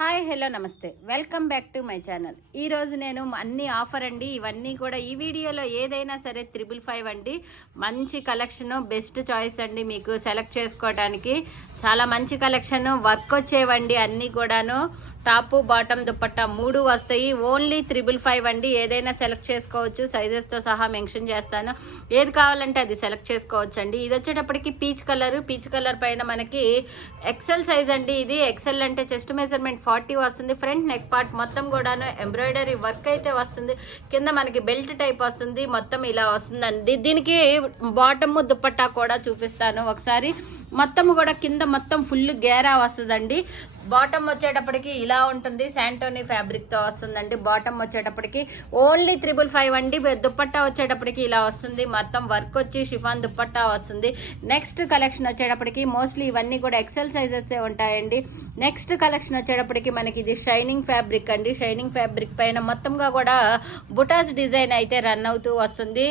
Hi hello నమస్తే welcome back to my channel. ఈరోజు నేను అన్ని ఆఫర్ అండి. ఇవన్నీ కూడా ఈ వీడియోలో ఏదైనా సరే 555 అండి. మంచి కలెక్షన్, బెస్ట్ చాయిస్ అండి. మీకు సెలెక్ట్ చేసుకోవడానికి చాలా మంచి కలెక్షన్, వర్క్ వచ్చేవండి. అన్నీ కూడాను టాపు బాటమ్ దుపట్టా 3 వస్తాయి. ఓన్లీ 555 అండి. ఏదైనా సెలెక్ట్ చేసుకోవచ్చు, సైజెస్తో సహా మెన్షన్ చేస్తాను. ఏది కావాలంటే అది సెలెక్ట్ చేసుకోవచ్చు అండి. ఇది వచ్చేటప్పటికి పీచ్ కలర్ పైన మనకి ఎక్సెల్ సైజ్ అండి. ఇది ఎక్సెల్ అంటే చెస్ట్ మెజర్మెంట్ 40 వస్తుంది. ఫ్రంట్ నెక్ పార్ట్ మొత్తం కూడాను ఎంబ్రాయిడరీ వర్క్ అయితే వస్తుంది. కింద మనకి బెల్ట్ టైప్ వస్తుంది. మొత్తం ఇలా వస్తుందండి. దీనికి బాటమ్ దుపట్టా కూడా చూపిస్తాను ఒకసారి. మొత్తం కూడా కింద మొత్తం ఫుల్ గేరా వస్తుందండి. బాటమ్ వచ్చేటప్పటికి ఇలా ఉంటుంది, శాంటోనీ ఫ్యాబ్రిక్తో వస్తుందండి. బాటమ్ వచ్చేటప్పటికి ఓన్లీ 555 అండి. దుపట్టా వచ్చేటప్పటికి ఇలా వస్తుంది. మొత్తం వర్క్ వచ్చి షిఫాన్ దుపట్టా వస్తుంది. నెక్స్ట్ కలెక్షన్ వచ్చేటప్పటికి మోస్ట్లీ ఇవన్నీ కూడా ఎక్సెల్ సైజెస్ ఉంటాయండి. నెక్స్ట్ కలెక్షన్ వచ్చేటప్పటికి మనకి ఇది షైనింగ్ ఫ్యాబ్రిక్ అండి. షైనింగ్ ఫ్యాబ్రిక్ పైన మొత్తంగా కూడా బుటాస్ డిజైన్ అయితే రన్ అవుతూ వస్తుంది.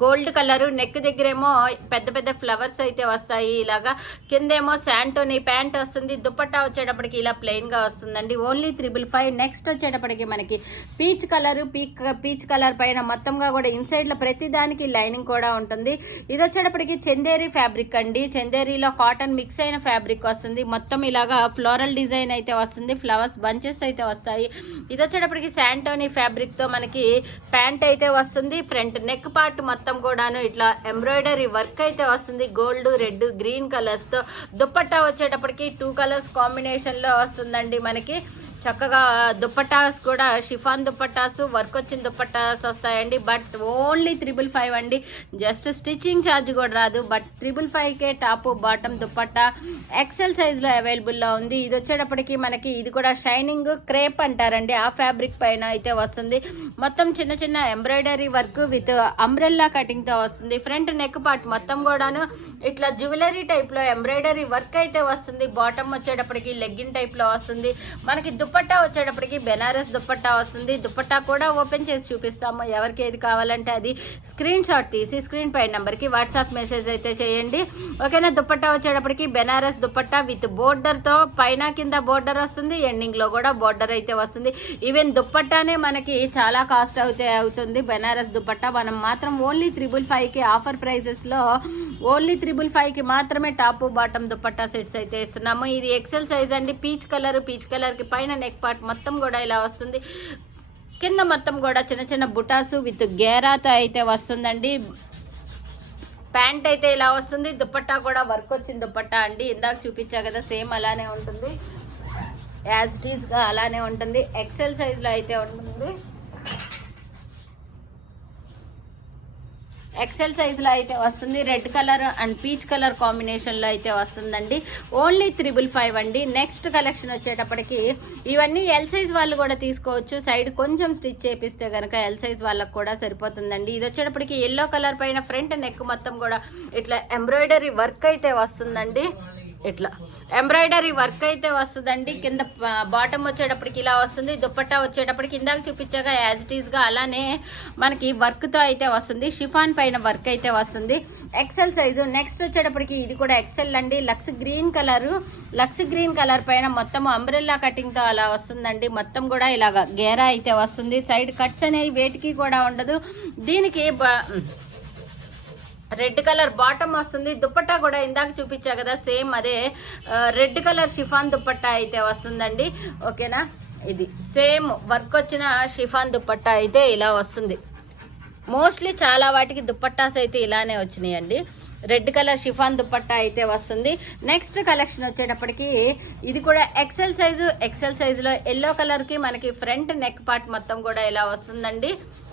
గోల్డ్ కలరు, నెక్ దగ్గరేమో పెద్ద పెద్ద ఫ్లవర్స్ అయితే వస్తాయి. ఇలాగా కిందేమో శాంటోనీ ప్యాంట్ వస్తుంది. దుపట్టా వచ్చేటప్పటికి ఇలా ప్లెయిన్గా వస్తుందండి. ఓన్లీ 555. నెక్స్ట్ వచ్చేటప్పటికి మనకి పీచ్ కలర్ పైన మొత్తంగా కూడా ఇన్సైడ్లో ప్రతి దానికి లైనింగ్ కూడా ఉంటుంది. ఇది వచ్చేటప్పటికి చందేరి ఫ్యాబ్రిక్ అండి. చందేరిలో కాటన్ మిక్స్ అయిన ఫ్యాబ్రిక్ వస్తుంది. మొత్తం ఇలాగా ఫ్లోరల్ డిజైన్ అయితే వస్తుంది. ఫ్లవర్స్ బంచెస్ అయితే వస్తాయి. ఇది వచ్చేటప్పటికి శాంటోనీ ఫ్యాబ్రిక్తో మనకి ప్యాంట్ అయితే వస్తుంది. ఫ్రంట్ నెక్ పార్ట్ మొత్తం కూడాను ఇట్లా ఎంబ్రాయిడరీ వర్క్ అయితే వస్తుంది. గోల్డ్, రెడ్, గ్రీన్ కలర్స్తో. దుపట్టా వచ్చేటప్పటికి 2 కలర్స్ కాంబినేషన్లో వస్తుందండి. మనకి చక్కగా దుపట్టాస్ కూడా షిఫాన్ దుపట్టాస్, వర్క్ వచ్చిన దుపట్టాస్ వస్తాయండి. బట్ ఓన్లీ 555 అండి. జస్ట్ స్టిచ్చింగ్ ఛార్జ్ కూడా రాదు. బట్ 555కే టాప్ బాటమ్ దుపట్టా ఎక్సెల్ సైజ్లో అవైలబుల్లో ఉంది. ఇది వచ్చేటప్పటికి మనకి ఇది కూడా షైనింగ్ క్రేప్ అంటారండి. ఆ ఫ్యాబ్రిక్ పైన అయితే వస్తుంది. మొత్తం చిన్న చిన్న ఎంబ్రాయిడరీ వర్క్ విత్ అంబ్రెల్లా కటింగ్తో వస్తుంది. ఫ్రంట్ నెక్ పార్ట్ మొత్తం కూడాను ఇట్లా జ్యువెలరీ టైప్లో ఎంబ్రాయిడరీ వర్క్ అయితే వస్తుంది. బాటమ్ వచ్చేటప్పటికి లెగ్గిన్ టైప్లో వస్తుంది. మనకి దుపట్టా వచ్చేటప్పటికి బెనారస్ దుపట్టా వస్తుంది. దుపట్టా కూడా ఓపెన్ చేసి చూపిస్తాము. ఎవరికి ఏది కావాలంటే అది స్క్రీన్ షాట్ తీసి స్క్రీన్ పై నెంబర్కి వాట్సాప్ మెసేజ్ అయితే చేయండి, ఓకేనా. దుపట్టా వచ్చేటప్పటికి బెనారస్ దుపట్టా విత్ బోర్డర్తో పైన కింద బోర్డర్ వస్తుంది. ఎండింగ్లో కూడా బోర్డర్ అయితే వస్తుంది. ఈవెన్ దుపట్టానే మనకి చాలా కాస్ట్ అవుతుంది బెనారస్ దుపట్టా. మనం మాత్రం ఓన్లీ 555కి ఆఫర్ ప్రైజెస్లో ఓన్లీ 555కి మాత్రమే టాప్ బాటమ్ దుపట్టా సెట్స్ అయితే ఇస్తున్నాము. ఇది ఎక్సెల్ సైజ్ అండి. పీచ్ కలర్కి పైన నెక్ పార్ట్ మొత్తం కూడా ఇలా వస్తుంది. కింద మొత్తం కూడా చిన్న చిన్న బుటాసు విత్ గేరాతో అయితే వస్తుందండి. ప్యాంట్ అయితే ఇలా వస్తుంది. దుపట్టా కూడా వర్క్ వచ్చిన దుపట్టా అండి. ఇందాక చూపించా కదా, సేమ్ అలానే ఉంటుంది. యాజ్ ఇట్ ఈస్గా అలానే ఉంటుంది. ఎక్సెల్ సైజ్లో అయితే ఉంటుంది. ఎక్సెల్ సైజులో అయితే వస్తుంది. Red colour and peach colour కాంబినేషన్లో అయితే వస్తుందండి. ఓన్లీ 555 అండి. నెక్స్ట్ కలెక్షన్ వచ్చేటప్పటికి ఇవన్నీ ఎల్ సైజ్ వాళ్ళు కూడా తీసుకోవచ్చు. సైడ్ కొంచెం స్టిచ్ చేపిస్తే కనుక ఎల్ సైజ్ వాళ్ళకు కూడా సరిపోతుందండి. ఇది వచ్చేటప్పటికి ఎల్లో కలర్ పైన ఫ్రంట్ నెక్ మొత్తం కూడా ఇట్లా ఎంబ్రాయిడరీ వర్క్ అయితే వస్తుందండి. ఇట్లా ఎంబ్రాయిడరీ వర్క్ అయితే వస్తుందండి. కింద బాటమ్ వచ్చేటప్పటికి ఇలా వస్తుంది. దుపట్టా వచ్చేటప్పటికి ఇందాక చూపించాక యాజ్ ఇట్ ఈస్గా అలానే మనకి వర్క్తో అయితే వస్తుంది. షిఫాన్ పైన వర్క్ అయితే వస్తుంది. XL size. నెక్స్ట్ వచ్చేటప్పటికి ఇది కూడా ఎక్సెల్ అండి. లక్స్ గ్రీన్ కలర్ పైన మొత్తం అంబ్రెల్లా కటింగ్తో అలా వస్తుందండి. మొత్తం కూడా ఇలాగా గేరా అయితే వస్తుంది. సైడ్ కట్స్ అనేవి వేటికి కూడా ఉండదు. దీనికి రెడ్ కలర్ బాటమ్ వస్తుంది. దుపట్టా కూడా ఇందాక చూపించా కదా, సేమ్ అదే రెడ్ కలర్ షిఫాన్ దుపట్టా అయితే వస్తుందండి, ఓకేనా. ఇది సేమ్ వర్క్ వచ్చిన షిఫాన్ దుపట్టా అయితే ఇలా వస్తుంది. మోస్ట్లీ చాలా వాటికి దుపట్టాస్ అయితే ఇలానే వచ్చినాయండి. రెడ్ కలర్ షిఫాన్ దుపట్టా అయితే వస్తుంది. నెక్స్ట్ కలెక్షన్ వచ్చేటప్పటికి ఇది కూడా ఎక్సెల్ సైజులో ఎల్లో కలర్కి మనకి ఫ్రంట్ నెక్ పార్ట్ మొత్తం కూడా ఇలా వస్తుందండి.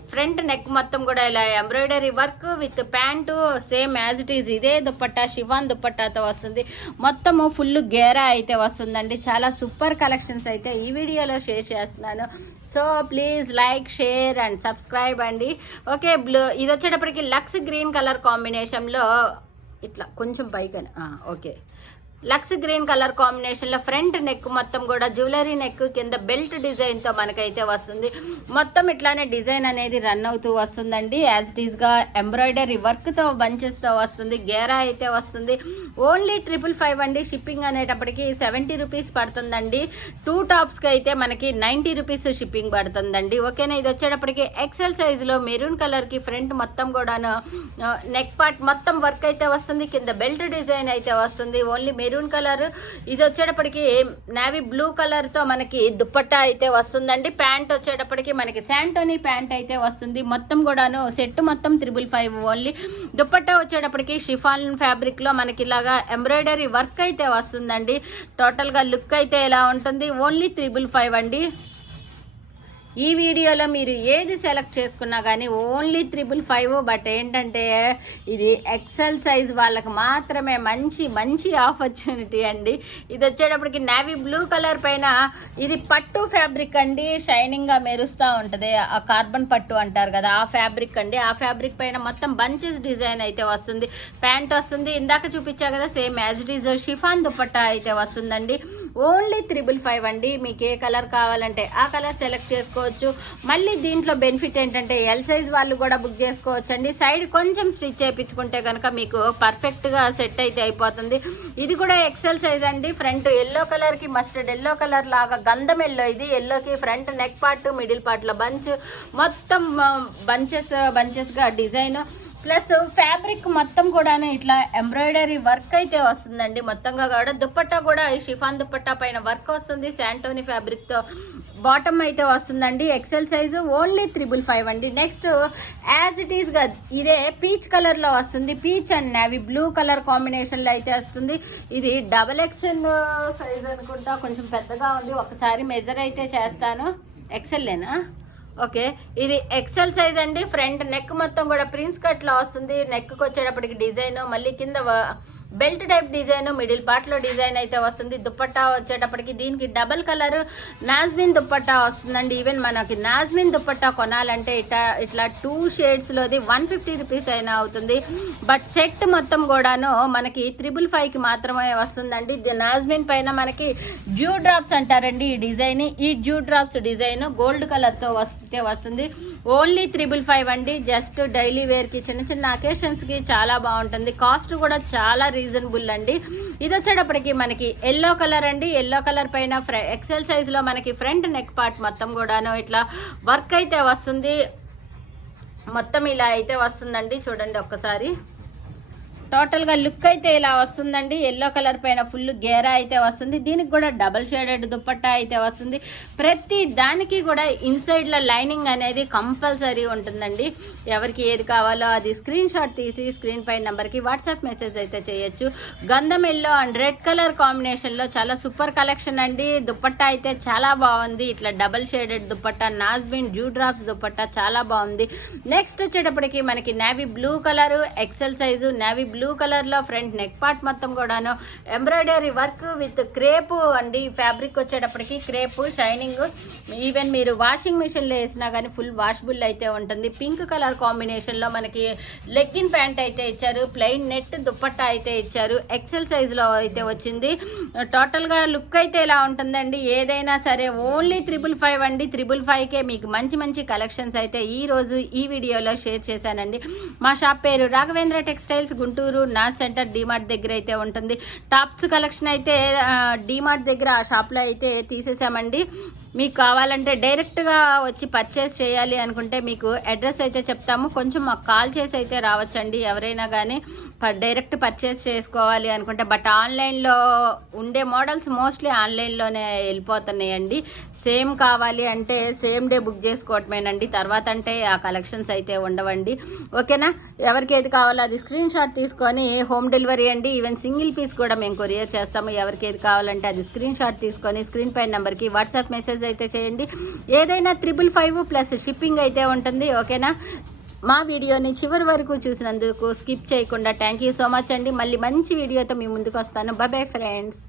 ఫ్రంట్ నెక్ మొత్తం కూడా ఇలా embroidery work with pant same as it is ఇదే దుపట్టా షిఫాన్ దుపట్టాతో వస్తుంది. మొత్తము ఫుల్ గేరా అయితే వస్తుందండి. చాలా సూపర్ కలెక్షన్స్ అయితే ఈ వీడియోలో షేర్ చేస్తున్నాను. So please like, share and subscribe అండి, ఓకే. ఇది వచ్చేటప్పటికి లక్స్ గ్రీన్ కలర్ కాంబినేషన్లో ఇట్లా కొంచెం పైకని, ఓకే. లక్స్ గ్రీన్ కలర్ కాంబినేషన్లో ఫ్రంట్ నెక్ మొత్తం కూడా జ్యువెలరీ నెక్ కింద బెల్ట్ డిజైన్తో మనకైతే వస్తుంది. మొత్తం ఇట్లానే డిజైన్ అనేది రన్ అవుతూ వస్తుందండి. యాజ్ ఇట్ ఈస్గా ఎంబ్రాయిడరీ వర్క్తో బంచెస్తో వస్తుంది. గేరా అయితే వస్తుంది. ఓన్లీ 555 అండి. షిప్పింగ్ అనేటప్పటికి 70 రూపీస్ పడుతుందండి. 2 టాప్స్కి అయితే మనకి 90 రూపీస్ షిప్పింగ్ పడుతుందండి. ఓకేనా. ఇది వచ్చేటప్పటికి ఎక్సెల్ సైజులో మెరూన్ కలర్కి ఫ్రంట్ మొత్తం కూడాను నెక్ పార్ట్ మొత్తం వర్క్ అయితే వస్తుంది. కింద బెల్ట్ డిజైన్ అయితే వస్తుంది. Only maroon colour. ఇది వచ్చేటప్పటికి నావీ బ్లూ కలర్తో మనకి దుప్పట్టా అయితే వస్తుందండి. ప్యాంట్ వచ్చేటప్పటికి మనకి శాంటోనీ ప్యాంట్ అయితే వస్తుంది. మొత్తం కూడాను సెట్ మొత్తం 555 ఓన్లీ. దుప్పట్టా వచ్చేటప్పటికి షిఫాన్ ఫ్యాబ్రిక్లో మనకి ఇలాగా ఎంబ్రాయిడరీ వర్క్ అయితే వస్తుందండి. టోటల్గా లుక్ అయితే ఎలా ఉంటుంది. ఓన్లీ 555 అండి. ఈ వీడియోలో మీరు ఏది సెలెక్ట్ చేసుకున్నా కానీ ఓన్లీ 555. బట్ ఏంటంటే ఇది ఎక్సెల్ సైజ్ వాళ్ళకి మాత్రమే మంచి ఆపర్చునిటీ అండి. ఇది వచ్చేటప్పటికి నావీ బ్లూ కలర్ పైన ఇది పట్టు ఫ్యాబ్రిక్ అండి. షైనింగ్గా మెరుస్తూ ఉంటుంది. ఆ కార్బన్ పట్టు అంటారు కదా, ఆ ఫ్యాబ్రిక్ అండి. ఆ ఫ్యాబ్రిక్ పైన మొత్తం బంచెస్ డిజైన్ అయితే వస్తుంది. ప్యాంట్ వస్తుంది. ఇందాక చూపించా కదా same as it is chiffon dupatta అయితే వస్తుందండి. ఓన్లీ 555 అండి. మీకు ఏ కలర్ కావాలంటే ఆ కలర్ సెలెక్ట్ చేసుకోవచ్చు. మళ్ళీ దీంట్లో బెనిఫిట్ ఏంటంటే ఎల్ సైజ్ వాళ్ళు కూడా బుక్ చేసుకోవచ్చు అండి. సైడ్ కొంచెం స్టిచ్ చేయించుకుంటే కనుక మీకు పర్ఫెక్ట్గా సెట్ అయితే అయిపోతుంది. ఇది కూడా ఎక్సెల్ సైజ్ అండి. ఫ్రంట్ ఎల్లో కలర్కి మస్టర్డ్ ఎల్లో కలర్ లాగా గంధం ఎల్లో. ఇది ఎల్లోకి ఫ్రంట్ నెక్ పార్ట్ మిడిల్ పార్ట్లో బంచ్ మొత్తం బంచెస్గా డిజైన్ ప్లస్ ఫ్యాబ్రిక్ మొత్తం కూడా ఇట్లా ఎంబ్రాయిడరీ వర్క్ అయితే వస్తుందండి. మొత్తంగా కూడా దుప్పట్టా కూడా ఈ షిఫాన్ దుప్పట్టా పైన వర్క్ వస్తుంది. శాంటోనీ ఫ్యాబ్రిక్తో బాటమ్ అయితే వస్తుందండి. ఎక్సెల్ సైజు ఓన్లీ 555 అండి. నెక్స్ట్ యాజ్ ఇట్ ఈస్గా ఇదే పీచ్ కలర్లో వస్తుంది. Peach and navy blue colour కాంబినేషన్లో అయితే వస్తుంది. ఇది XL సైజ్ అనుకుంటా, కొంచెం పెద్దగా ఉంది. ఒకసారి మెజర్ అయితే చేస్తాను. XLేనా? ఓకే. ఇది ఎక్సెల్ సైజ్ అండి. ఫ్రంట్ నెక్ మొత్తం కూడా ప్రిన్స్ కట్లో వస్తుంది. నెక్కి వచ్చేటప్పటికి డిజైన్, మళ్ళీ కింద బెల్ట్ టైప్ డిజైన్, మిడిల్ పార్ట్లో డిజైన్ అయితే వస్తుంది. దుప్పట్టా వచ్చేటప్పటికి దీనికి డబల్ కలర్ నాజ్మిన్ దుప్పట్టా వస్తుందండి. ఈవెన్ మనకి నాజ్మిన్ దుప్పట్టా కొనాలంటే ఇట్లా 2 షేడ్స్లోది 150 రూపీస్ అయినా అవుతుంది. బట్ సెట్ మొత్తం కూడాను మనకి 555కి మాత్రమే వస్తుందండి. నాజ్మిన్ పైన మనకి డ్యూ డ్రాప్స్ అంటారండి ఈ డిజైన్. ఈ డ్యూ డ్రాప్స్ డిజైన్ గోల్డ్ కలర్తో వస్తుంది. ఓన్లీ 555 అండి. జస్ట్ డైలీ వేర్కి చిన్న అకేషన్స్కి చాలా బాగుంటుంది. కాస్ట్ కూడా చాలా రీజనబుల్ అండి. ఇది వచ్చేటప్పటికి మనకి ఎల్లో కలర్ అండి. ఎల్లో కలర్ పైన ఎక్సెల్ సైజులో మనకి ఫ్రంట్ నెక్ పార్ట్ మొత్తం కూడాను ఇట్లా వర్క్ అయితే వస్తుంది. మొత్తం ఇలా అయితే వస్తుందండి. చూడండి ఒక్కసారి. టోటల్గా లుక్ అయితే ఇలా వస్తుందండి. ఎల్లో కలర్ పైన ఫుల్ గేరా అయితే వస్తుంది. దీనికి కూడా డబల్ షేడెడ్ దుప్పట్టా అయితే వస్తుంది. ప్రతి దానికి కూడా ఇన్సైడ్లో లైనింగ్ అనేది కంపల్సరీ ఉంటుందండి. ఎవరికి ఏది కావాలో అది స్క్రీన్ షాట్ తీసి స్క్రీన్ పైన నెంబర్కి వాట్సాప్ మెసేజ్ అయితే చేయొచ్చు. గంధం ఎల్లో అండ్ రెడ్ కలర్ కాంబినేషన్లో చాలా సూపర్ కలెక్షన్ అండి. దుప్పట్టా అయితే చాలా బాగుంది. ఇట్లా double shaded dupatta, Nazmin dew drops dupatta చాలా బాగుంది. నెక్స్ట్ వచ్చేటప్పటికి మనకి navy blue colour XL size, navy blue కలర్లో ఫ్రంట్ నెక్ పార్ట్ మొత్తం కూడాను ఎంబ్రాయిడరీ వర్క్ విత్ క్రేప్ అండి. ఫ్యాబ్రిక్ వచ్చేటప్పటికి క్రేప్ షైనింగ్. ఈవెన్ మీరు వాషింగ్ మిషన్లో వేసినా కానీ ఫుల్ వాషబుల్ అయితే ఉంటుంది. పింక్ కలర్ కాంబినేషన్లో మనకి లెగ్గిన్ ప్యాంట్ అయితే ఇచ్చారు. ప్లెయిన్ నెట్ దుప్పట్టా అయితే ఇచ్చారు. ఎక్సెల్ సైజులో అయితే వచ్చింది. టోటల్గా లుక్ అయితే ఇలా ఉంటుందండి. ఏదైనా సరే ఓన్లీ 555 అండి. 555కే మీకు మంచి కలెక్షన్స్ అయితే ఈరోజు ఈ వీడియోలో షేర్ చేశానండి. మా షాప్ పేరు Raghavendra textiles, Guntur north centre DMart దగ్గర అయితే ఉంటుంది. టాప్స్ కలెక్షన్ అయితే డీమార్ట్ దగ్గర ఆ షాప్లో అయితే తీసేసామండి. మీకు కావాలంటే డైరెక్ట్గా వచ్చి పర్చేస్ చేయాలి అనుకుంటే మీకు అడ్రస్ అయితే చెప్తాము. కొంచెం మాకు కాల్ చేసి అయితే రావచ్చండి ఎవరైనా కానీ డైరెక్ట్ పర్చేస్ చేసుకోవాలి అనుకుంటే. బట్ ఆన్లైన్లో ఉండే మోడల్స్ మోస్ట్లీ ఆన్లైన్లోనే వెళ్ళిపోతున్నాయండి. సేమ్ కావాలి అంటే సేమ్ డే బుక్ చేసుకోవటమేనండి. తర్వాత అంటే ఆ కలెక్షన్స్ అయితే ఉండవండి. ఓకేనా. ఎవరికి ఏది కావాలో అది స్క్రీన్ షాట్ తీసుకొని హోమ్ డెలివరీ అండి. ఈవెన్ సింగిల్ పీస్ కూడా మేము కొరియర్ చేస్తాము. ఎవరికి ఏది కావాలంటే అది స్క్రీన్ షాట్ తీసుకొని స్క్రీన్ పైన నెంబర్కి వాట్సాప్ మెసేజ్ అయితే చేయండి. ఏదైనా 555 ప్లస్ షిప్పింగ్ అయితే ఉంటుంది. ఓకేనా. మా వీడియోని చివరి వరకు చూసినందుకు స్కిప్ చేయకుండా థ్యాంక్ యూ సో మచ్ అండి. మళ్ళీ మంచి వీడియోతో మీ ముందుకు వస్తాను. By bye friends.